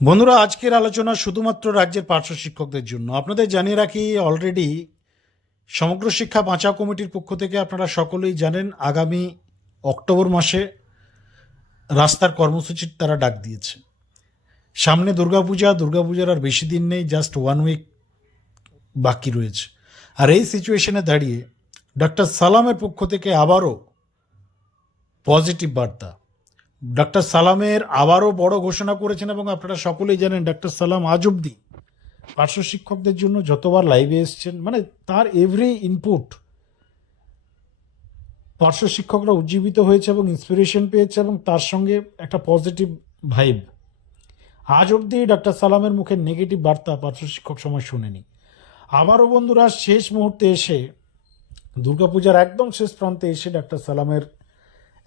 বন্ধুরা, আজকের আলোচনা শুধুমাত্র রাজ্যের পার্শ্ব শিক্ষকদের জন্য। আপনাদের জানিয়ে রাখি অলরেডি সমগ্র শিক্ষা বাঁচাও কমিটির পক্ষ থেকে আপনারা সকলেই জানেন, আগামী অক্টোবর মাসে রাস্তার কর্মসূচির তারা ডাক দিয়েছে। সামনে দুর্গাপূজা, দুর্গাপূজার আর বেশি দিন নেই জাস্ট ওয়ান উইক বাকি রয়েছে। আর এই সিচুয়েশনে দাঁড়িয়ে ডক্টর সালামের পক্ষ থেকে আবারও পজিটিভ বার্তা। ডক্টর সালামের আবারও বড় ঘোষণা করেছেন এবং আপনারা সকলেই জানেন ডক্টর সালাম আজ অব্দি পার্শ্ব শিক্ষকদের জন্য যতবার লাইভে এসছেন মানে তার এভরি ইনপুট পার্শ্ব শিক্ষকরা উজ্জীবিত হয়েছে এবং ইন্সপিরেশন পেয়েছে এবং তার সঙ্গে একটা পজিটিভ ভাইব আজ অবধি ডক্টর সালামের মুখে নেগেটিভ বার্তা পার্শ্ব শিক্ষক সময় শুনেনি। আবারও বন্ধুরা, শেষ মুহূর্তে এসে দুর্গাপূজার একদম শেষ প্রান্তে এসে ডাক্তার সালামের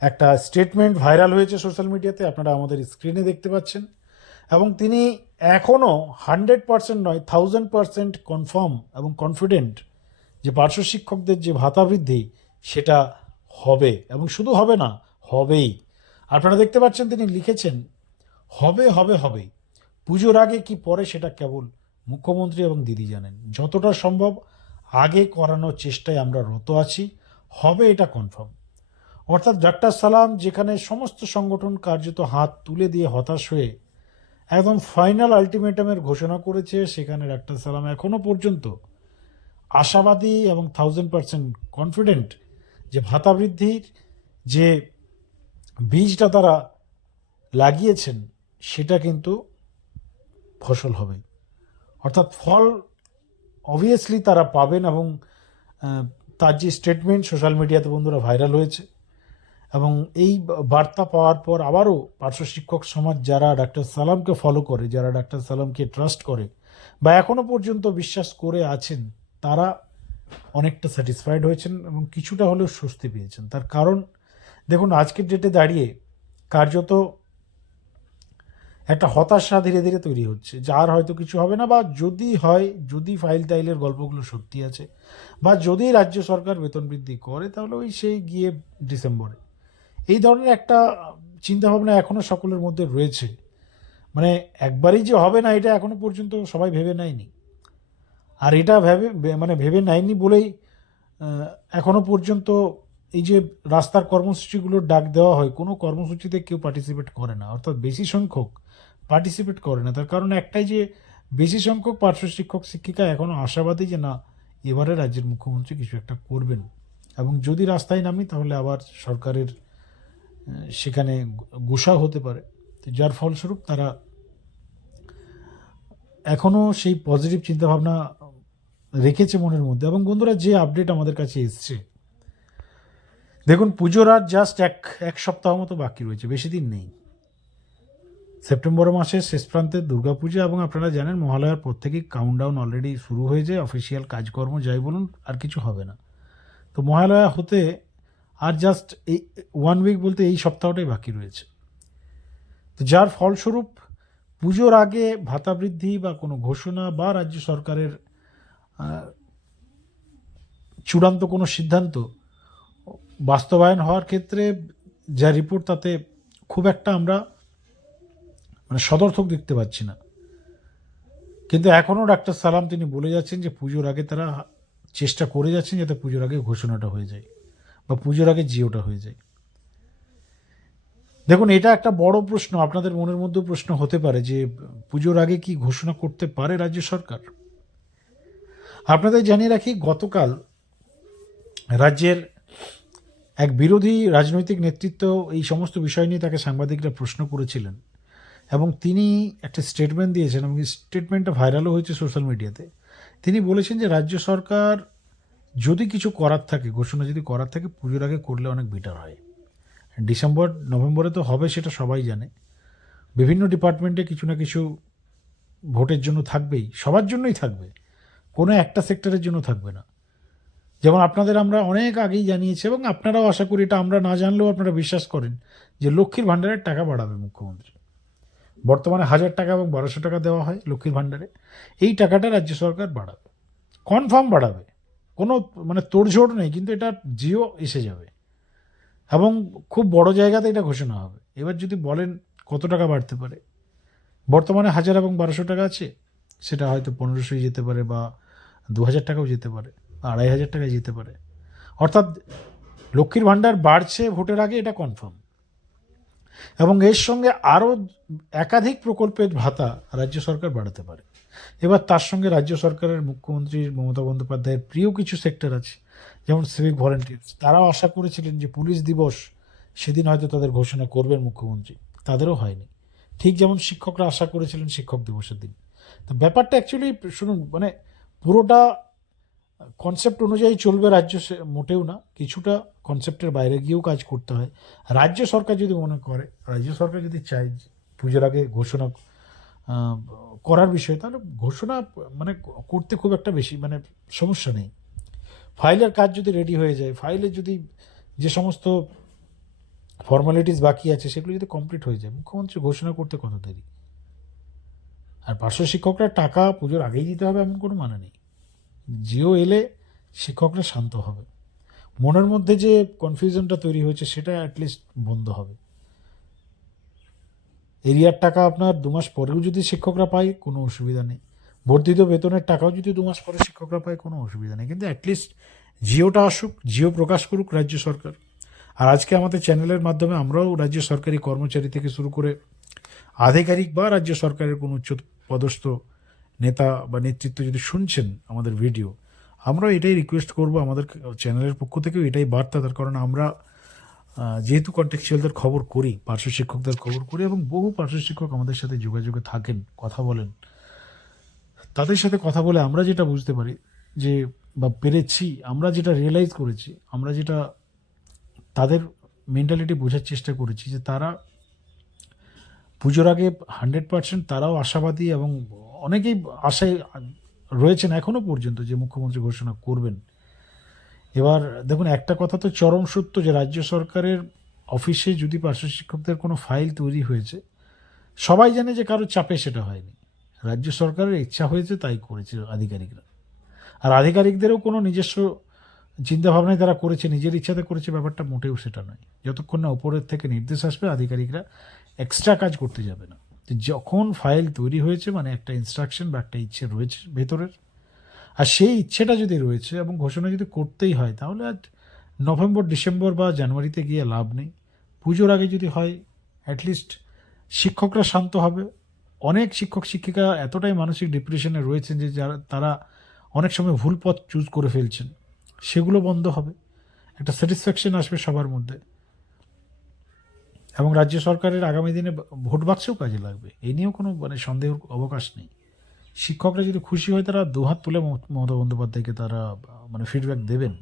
একটা স্টেটমেন্ট ভাইরাল হয়েছে সোশ্যাল মিডিয়াতে আপনারা আমাদের স্ক্রিনে দেখতে পাচ্ছেন। এবং তিনি এখনও হান্ড্রেড পার্সেন্ট নয় থাউজেন্ড পার্সেন্ট কনফার্ম এবং কনফিডেন্ট যে পার্শ্ব শিক্ষকদের যে ভাতা বৃদ্ধি, সেটা হবে এবং শুধু হবে না, হবেই। আপনারা দেখতে পাচ্ছেন তিনি লিখেছেন, হবে হবে, হবেই। পুজোর আগে কি পরে সেটা কেবল মুখ্যমন্ত্রী এবং দিদি জানেন। যতটা সম্ভব আগে করানোর চেষ্টায় আমরা রত আছি। হবে এটা কনফার্ম অর্থাৎ ডাক্তার সালাম, যেখানে সমস্ত সংগঠন কার্যত হাত তুলে দিয়ে হতাশ হয়ে একদম ফাইনাল আলটিমেটামের ঘোষণা করেছে, সেখানে ডাক্তার সালাম এখনও পর্যন্ত আশাবাদী এবং থাউজেন্ড পার্সেন্ট কনফিডেন্ট যে ভাতা বৃদ্ধির যে বীজটা তারা লাগিয়েছেন, সেটা কিন্তু ফসল হবে। অর্থাৎ ফল অবভিয়াসলি তারা পাবেন এবং তার যে স্টেটমেন্ট সোশ্যাল মিডিয়াতে বন্ধুরা ভাইরাল হয়েছে এবং এই বার্তা পাওয়ার পর আবারও পার্শ্ব শিক্ষক সমাজ যারা ডাক্তার সালামকে ফলো করে, যারা ডাক্তার সালামকে ট্রাস্ট করে বা এখনও পর্যন্ত বিশ্বাস করে আছেন, তারা অনেকটা স্যাটিসফাইড হয়েছেন এবং কিছুটা হলেও স্বস্তি পেয়েছেন। তার কারণ, দেখুন, আজকের ডেটে দাঁড়িয়ে কার্যত একটা হতাশা ধীরে ধীরে তৈরি হচ্ছে যার হয়তো কিছু হবে না বা যদি হয়, যদি ফাইল টাইলের গল্পগুলো সত্যি আছে বা যদি রাজ্য সরকার বেতন বৃদ্ধি করে, তাহলে ওই সেই গিয়ে ডিসেম্বরে এই ধরনের একটা চিন্তাভাবনা এখনও সকলের মধ্যে রয়েছে। মানে একবারই যে হবে না এটা এখনও পর্যন্ত সবাই ভেবে নেয়নি। আর এটা ভেবে মানে ভেবে নেয়নি বলেই আহ, এখনও পর্যন্ত এই যে রাস্তার কর্মসূচিগুলোর ডাক দেওয়া হয় কোনো কর্মসূচিতে কেউ পার্টিসিপেট করে না। অর্থাৎ বেশি সংখ্যক পার্টিসিপেট করে না। তার কারণ একটাই যে বেশি সংখ্যক পার্শ্ব শিক্ষক শিক্ষিকা এখনও আশাবাদী যে না এবারে রাজ্যের মুখ্যমন্ত্রী কিছু একটা করবেন। এবং যদি রাস্তায় নামি তাহলে আবার সরকারের সেখানে গোসা হতে পারে। যার ফলস্বরূপ তারা এখনও সেই পজিটিভ চিন্তাভাবনা রেখেছে মনের মধ্যে। এবং বন্ধুরা, যে আপডেট আমাদের কাছে এসছে, দেখুন, পুজোর আর জাস্ট এক এক সপ্তাহ মতো বাকি রয়েছে, বেশি দিন নেই। সেপ্টেম্বর মাসের শেষ প্রান্তে দুর্গাপূজা এবং আপনারা জানেন, মহালয়ার পর থেকেই কাউন্টডাউন অলরেডি শুরু হয়ে যায় অফিসিয়াল কাজকর্ম, যাই বলুন, আর কিছু হবে না। তো মহালয়া হতে আর জাস্ট এই ওয়ান উইক বলতে এই সপ্তাহটাই বাকি রয়েছে। তো যার ফলস্বরূপ পুজোর আগে ভাতা বৃদ্ধি বা কোনো ঘোষণা বা রাজ্য সরকারের চূড়ান্ত কোনো সিদ্ধান্ত বাস্তবায়ন হওয়ার ক্ষেত্রে যা রিপোর্ট তাতে খুব একটা আমরা মানে সদর্থক দেখতে পাচ্ছি না। কিন্তু এখনও ডাক্তার সালাম তিনি বলে যাচ্ছেন যে পুজোর আগে তারা চেষ্টা করে যাচ্ছেন যাতে পুজোর আগে ঘোষণাটা হয়ে যায়। বা পুজোর আগে জিওটা হয়ে যায়। দেখুন, এটা একটা বড় প্রশ্ন, আপনাদের মনের মধ্যেও প্রশ্ন হতে পারে যে, পুজোর আগে কি ঘোষণা করতে পারে রাজ্য সরকার? আপনাদের জানিয়ে রাখি, গতকাল রাজ্যের এক বিরোধী রাজনৈতিক নেতৃত্ব এই সমস্ত বিষয় নিয়ে তাকে সাংবাদিকরা প্রশ্ন করেছিলেন এবং তিনি একটা স্টেটমেন্ট দিয়েছেন এবং স্টেটমেন্টটা ভাইরালও হয়েছে সোশ্যাল মিডিয়াতে তিনি বলেছেন যে, রাজ্য সরকার যদি কিছু করার থাকে, ঘোষণা যদি করার থাকে, পুজোর আগে করলে অনেক বেটার হয়। ডিসেম্বর, নভেম্বরে তো হবে সেটা সবাই জানে। বিভিন্ন ডিপার্টমেন্টে কিছু না কিছু ভোটের জন্য থাকবেই, সবার জন্যই থাকবে। কোনো একটা সেক্টরের জন্য থাকবে না। যেমন আপনাদের আমরা অনেক আগেই জানিয়েছি এবং আপনারাও আশা করি এটা আমরা না জানলেও আপনারা বিশ্বাস করেন যে লক্ষ্মীর ভাণ্ডারের টাকা বাড়াবে মুখ্যমন্ত্রী। বর্তমানে হাজার টাকা এবং বারোশো টাকা দেওয়া হয় লক্ষ্মীর ভাণ্ডারে। এই টাকাটা রাজ্য সরকার বাড়াবে। কনফার্ম বাড়াবে। কোনো মানে তোড়ঝোড় নেই, কিন্তু এটা জিও এসে যাবে। এবং খুব বড় জায়গাতে এটা ঘোষণা হবে। এবার যদি বলেন কত টাকা বাড়তে পারে? বর্তমানে হাজার এবং বারোশো টাকা আছে, সেটা হয়তো পনেরোশোই যেতে পারে বা দু হাজার টাকাও যেতে পারে, বা আড়াই হাজার টাকায় যেতে পারে। অর্থাৎ লক্ষ্মীর ভাণ্ডার বাড়ছে ভোটের আগে, এটা কনফার্ম এবং এর সঙ্গে আরও একাধিক প্রকল্পের ভাতা রাজ্য সরকার বাড়াতে পারে। এবার তার সঙ্গে রাজ্য সরকারের মুখ্যমন্ত্রী মমতা বন্দ্যোপাধ্যায়ের প্রিয় কিছু সেক্টর আছে, যেমন সিভিক ভলেন্টিয়ার্স তারাও আশা করেছিলেন যে পুলিশ দিবস সেদিন হয়তো তাদের ঘোষণা করবেন মুখ্যমন্ত্রী। তাদেরও হয়নি। ঠিক যেমন শিক্ষকরা আশা করেছিলেন শিক্ষক দিবসের দিন। তো ব্যাপারটা অ্যাকচুয়ালি শুনুন মানে পুরোটা কনসেপ্ট অনুযায়ী চলবে রাজ্য মোটেও না, কিছুটা কনসেপ্টের বাইরে গিয়েও কাজ করতে হয়। রাজ্য সরকার যদি মনে করে, রাজ্য সরকার যদি চায় পুজোর আগে ঘোষণা করার বিষয় তাহলে ঘোষণা মানে করতে খুব একটা বেশি মানে সমস্যা নেই। ফাইলের কাজ যদি রেডি হয়ে যায়, ফাইলে যদি যে সমস্ত ফর্মালিটিস বাকি আছে, সেগুলো যদি কমপ্লিট হয়ে যায়, মুখ্যমন্ত্রী ঘোষণা করতে কত দেরি? আর পার্শ্ব শিক্ষকরা টাকা পুজোর আগেই দিতে হবে এমন কোনো মানে নেই। জিও এলে শিক্ষকরা শান্ত হবে। মনের মধ্যে যে কনফিউশনটা তৈরি হয়েছে, সেটা অ্যাটলিস্ট বন্ধ হবে। এরিয়ার টাকা আপনার দু মাস পরেও যদি শিক্ষকরা পায়, কোনো অসুবিধা নেই। বর্ধিত বেতনের টাকাও যদি দু মাস পরে শিক্ষকরা পায়, কোনো অসুবিধা নেই। কিন্তু অ্যাটলিস্ট জিওটা আসুক, জিও প্রকাশ করুক রাজ্য সরকার। আর আজকে আমাদের চ্যানেলের মাধ্যমে আমরাও রাজ্য সরকারি কর্মচারী থেকে শুরু করে আধিকারিক বা রাজ্য সরকারের কোনো উচ্চ পদস্থ নেতা বা নেতৃত্ব যদি শুনছেন আমাদের ভিডিও আমরা এটাই রিকোয়েস্ট করব আমাদের চ্যানেলের পক্ষ থেকেও এটাই বার্তা। তার কারণ আমরা যেহেতু কন্টেক্সুয়ালদের খবর করি, পার্শ্ব শিক্ষকদের খবর করি এবং বহু পার্শ্ব শিক্ষক আমাদের সাথে যোগাযোগে থাকেন, কথা বলেন। তাদের সাথে কথা বলে আমরা যেটা বুঝতে পারি যে, বা পেরেছি, আমরা যেটা রিয়েলাইজ করেছি, আমরা যেটা তাদের মেন্টালিটি বোঝার চেষ্টা করেছি যে তারা পুজোর আগে হান্ড্রেড পার্সেন্ট তারাও আশাবাদী এবং অনেকেই আশায় রয়েছেন এখনও পর্যন্ত যে মুখ্যমন্ত্রী ঘোষণা করবেন। এবার দেখুন, একটা কথা তো চরম সত্য যে রাজ্য সরকারের অফিসে যদি পার্শ্ব শিক্ষকদের কোনো ফাইল তৈরি হয়েছে, সবাই জানে যে কারও চাপে সেটা হয়নি। রাজ্য সরকারের ইচ্ছা হয়েছে তাই করেছে আধিকারিকরা। আর আধিকারিকদেরও কোনো নিজস্ব চিন্তাভাবনায় তারা করেছে, নিজের ইচ্ছাতে করেছে, ব্যাপারটা মোটেও সেটা নয়। যতক্ষণ না উপরের থেকে নির্দেশ আসবে, আধিকারিকরা এক্সট্রা কাজ করতে যাবে না। যখন ফাইল তৈরি হয়েছে মানে একটা ইনস্ট্রাকশন বা একটা ইচ্ছে রয়েছে ভেতরের আর সেই ইচ্ছেটা যদি রয়েছে এবং ঘোষণা যদি করতেই হয়, তাহলে আর নভেম্বর, ডিসেম্বর বা জানুয়ারিতে গিয়ে লাভ নেই। পুজোর আগে যদি হয় অ্যাটলিস্ট শিক্ষকরা শান্ত হবে। অনেক শিক্ষক, শিক্ষিকা এতটাই মানসিক ডিপ্রেশনে রয়েছেন যে যারা, তারা অনেক সময় ভুল পথ চুজ করে ফেলছেন। সেগুলো বন্ধ হবে। একটা স্যাটিসফ্যাকশন আসবে সবার মধ্যে। এবং রাজ্য সরকারের আগামী দিনে ভোট বাক্সেও কাজে লাগবে। এই নিয়েও কোনো মানে সন্দেহের অবকাশ নেই। শিক্ষকরা যদি খুশি হয়, তারা দুহাত তুলে মম- মমতা বন্দ্যোপাধ্যায়কে তারা মানে ফিডব্যাক দেবেন।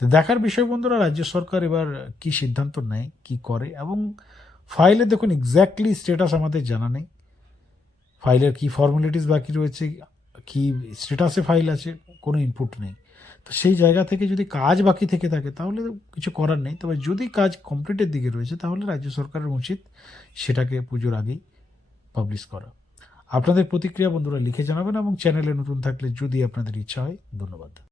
তো দেখার বিষয় বন্ধুরা, রাজ্য সরকার এবার কি সিদ্ধান্ত নেয়, কি করে, এবং ফাইলে দেখুন এক্স্যাক্টলি স্ট্যাটাস আমাদের জানা নেই। ফাইলের কি ফর্মালিটিস বাকি রয়েছে, কি স্ট্যাটাসে ফাইল আছে, কোনো ইনপুট নেই। তো সেই জায়গা থেকে যদি কাজ বাকি থেকে থাকে, তাহলে কিছু করার নেই। তবে যদি কাজ কমপ্লিটের দিকে রয়েছে, তাহলে রাজ্য সরকারের উচিত সেটাকে পুজোর আগেই পাবলিশ করা। আপনাদের প্রতিক্রিয়া বন্ধুরা লিখে জানাবেন এবং চ্যানেলে নতুন থাকলে যদি আপনাদের ইচ্ছা হয় ধন্যবাদ।